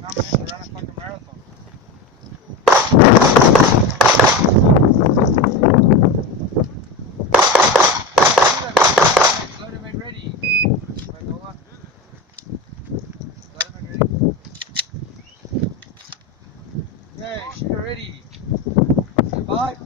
nominated to run a fucking marathon. Let him get ready. That's all I do. Let him get ready. Okay, she's ready. Goodbye.